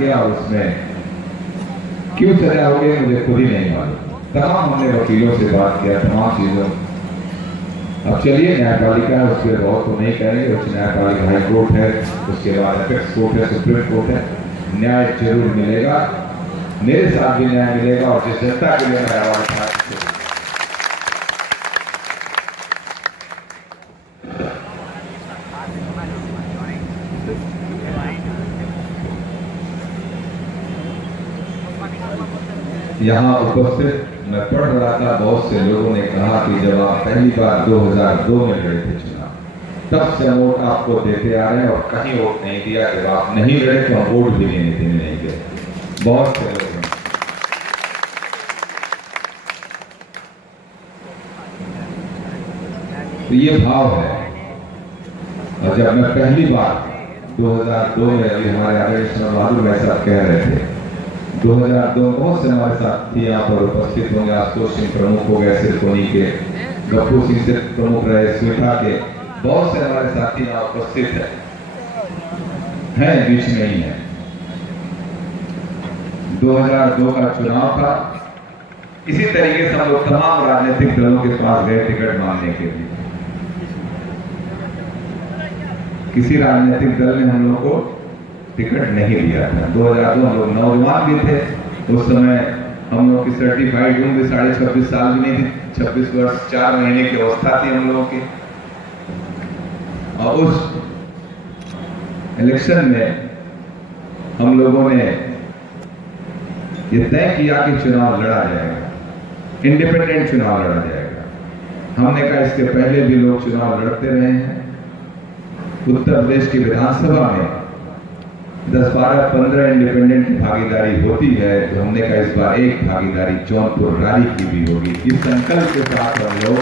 किया और उसमें क्यों सजा हो गई मुझे खुद ही नहीं मालूम। तमाम हमने वकीलों से बात किया, तमाम चीज़ों। अब चलिए, न्यायपालिका है, उसके बहुत तो नहीं करेंगे। उच्च न्यायपालिका हाई कोर्ट है, उसके बाद अपेक्स कोर्ट है, सुप्रीम कोर्ट है। न्याय जरूर मिलेगा, मेरे साथ भी न्याय मिलेगा। और जिस जनता के लिए मैं आवाज उठा यहाँ उपस्थित मैं पढ़ रहा था, बहुत से लोगों ने कहा कि जब आप पहली बार 2002 में लड़े थे चुनाव, तब से वोट आपको देते आ रहे हैं और कहीं वोट नहीं दिया। जब आप नहीं लड़े तो हम वोट भी देने नहीं गए। बहुत से लोग हैं। तो ये भाव है। और जब मैं पहली बार 2002 में, अभी हमारे आदरणीय बहादुर भाई साहब कह रहे थे, 2002 में बहुत से हमारे साथी यहाँ पर उपस्थित होंगे। आशुतोष सिंह प्रमुख हो गए सिरकोनी के, गप्पू सिंह से प्रमुख रहे स्वीटा के, बहुत से हमारे साथी यहाँ उपस्थित हैं, बीच में ही है। 2002 का चुनाव था। इसी तरीके से हम लोग तमाम राजनीतिक दलों के पास गए टिकट मांगने के लिए। किसी राजनीतिक दल ने हम लोग को टिकट नहीं दिया था। 2002 हम लोग नौजवान भी थे। उस समय हम लोग की सर्टिफाइड उम्र भी 26.5 साल भी नहीं थी। 26 वर्ष 4 महीने की अवस्था थी हम लोगों की। और उस इलेक्शन में हम लोगों ने ये तय किया कि चुनाव लड़ा जाएगा, इंडिपेंडेंट चुनाव लड़ा जाएगा। हमने कहा इसके पहले भी लोग चुनाव लड़ते रहे हैं। उत्तर प्रदेश की विधानसभा में 10, 12, 15 इंडिपेंडेंट की भागीदारी होती है, तो हमने कहा इस बार एक भागीदारी जौनपुर रारी की भी होगी। इस संकल्प के साथ हम लोग,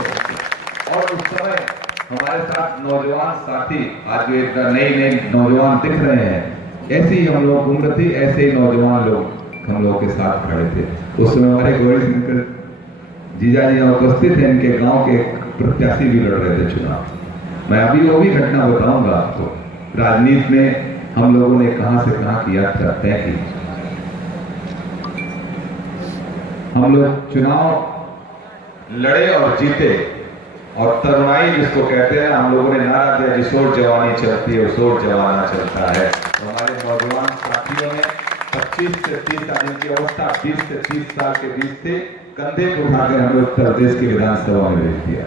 और उस समय हमारे साथ नौजवान साथी, आज जो नए नौजवान दिख रहे हैं, ऐसे ही हम लोग उम्र थी, ऐसे ही नौजवान लोग हम लोग के साथ खड़े थे। उस समय हमारे गौरी शंकर जीजा जी उपस्थित हैं, इनके गांव के प्रत्याशी भी लड़ रहे थे चुनाव। मैं अभी वो भी घटना बताऊंगा आपको। राजनीति में हम लोगों ने कहां से कहां की यात्रा तय की। हम लोग चुनाव लड़े और जीते, और तरुणाई जिसको कहते हैं, हम लोगों ने नारा दिया, जिस ओर जवानी चलती है उस ओर जमाना चलता है। तो हमारे नौजवान साथियों ने 25 से 30 साल की अवस्था, 20 से 30 साल के बीच थे, कंधे को उठाकर हमें उत्तर प्रदेश की विधानसभा में भेज दिया।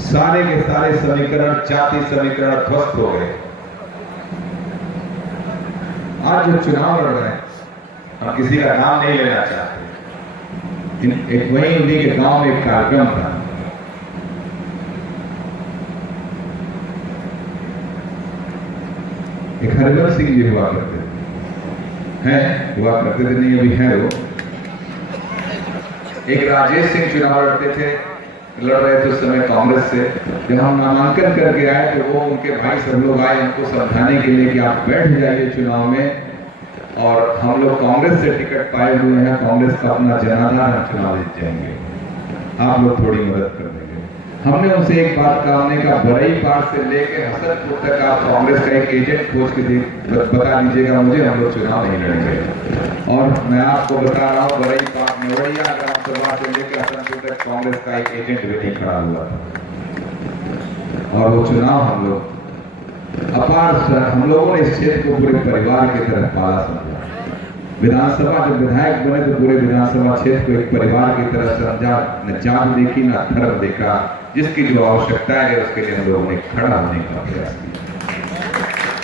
सारे के सारे समीकरण, जाति समीकरण ध्वस्त हो गए। आज जो चुनाव लड़ रहे हैं, हम किसी का नाम नहीं लेना चाहते। एक वही उन्हीं के गांव में एक कार्यक्रम था। एक हरिवंश सिंह जी हुआ करते थे, हुआ करते थे नहीं, अभी है वो। एक राजेश सिंह चुनाव लड़ते थे, लड़ रहे थे उस समय कांग्रेस से। जब हम नामांकन करके आए तो वो उनके भाई सब लोग आए उनको समझाने के लिए कि आप बैठ जाइए चुनाव में, और हम लोग कांग्रेस से टिकट पाए हुए हैं, कांग्रेस का अपना जनाधार, हम चुनाव जीत जाएंगे, आप लोग थोड़ी मदद कर देंगे। हमने उनसे एक बात कहा, हमने कहा बरई पार से लेके हसनपुर तक आप कांग्रेस का एक एजेंट खोज के बता दीजिएगा मुझे, हम लोग चुनाव नहीं लड़ेंगे। और मैं आपको बता रहा हूँ, बरई पार नेवड़िया ग्राम सभा से लेकर हसनपुर तक कांग्रेस का एक एजेंट भी नहीं खड़ा हुआ था। और वो चुनाव हम लोग अपार, हम लोगों ने इस क्षेत्र को पूरे परिवार की तरह पाला समझा। विधानसभा जब विधायक बने तो पूरे विधानसभा क्षेत्र को एक परिवार की तरह समझा। न जात देखी न धर्म देखा, जिसकी जो आवश्यकता है उसके लिए हम लोगों ने खड़ा होने का प्रयास किया।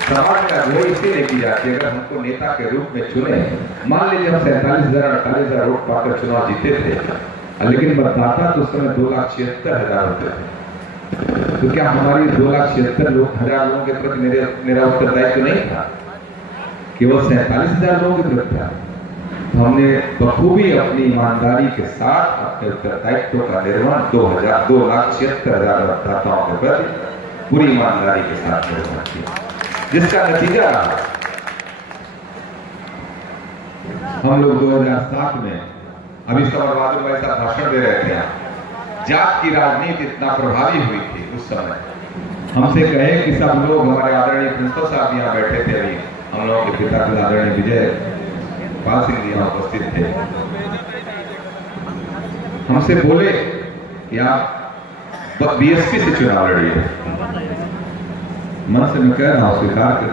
समाज में अगुवाई इसलिए की जाती है, अगर हमको नेता के रूप में चुने, मान लीजिए हम 47,000 48,000 वोट पाकर चुनाव जीते थे, लेकिन मतदाता तो उस समय 2,76,000 होते थे। तो क्या हमारी 2,76,000 लोगों के प्रति मेरा उत्तरदायित्व नहीं था? केवल 47,000 लोगों के प्रति था। तो हमने बखूबी अपनी ईमानदारी के साथ अपने उत्तरदायित्व का निर्वहन 2,76,000 मतदाताओं के प्रति पूरी ईमानदारी के साथ निर्वहन किया, जिसका नतीजा रहा हम लोग 2007 में, अभी समर बहादुर भाई साहब भाषण दे रहे थे, जात की राजनीति इतना प्रभावी हुई थी उस समय। हमसे कहे कि सब लोग, हमारे आदरणीय प्रिंसिपल साहब यहाँ बैठे थे, अभी हम लोगों के पिता आदरणीय विजय पाल सिंह जी यहाँ उपस्थित थे, हमसे बोले कि आप बीएसपी से चुनाव लड़िए। मन से मैं कह रहा हूँ, स्वीकार कर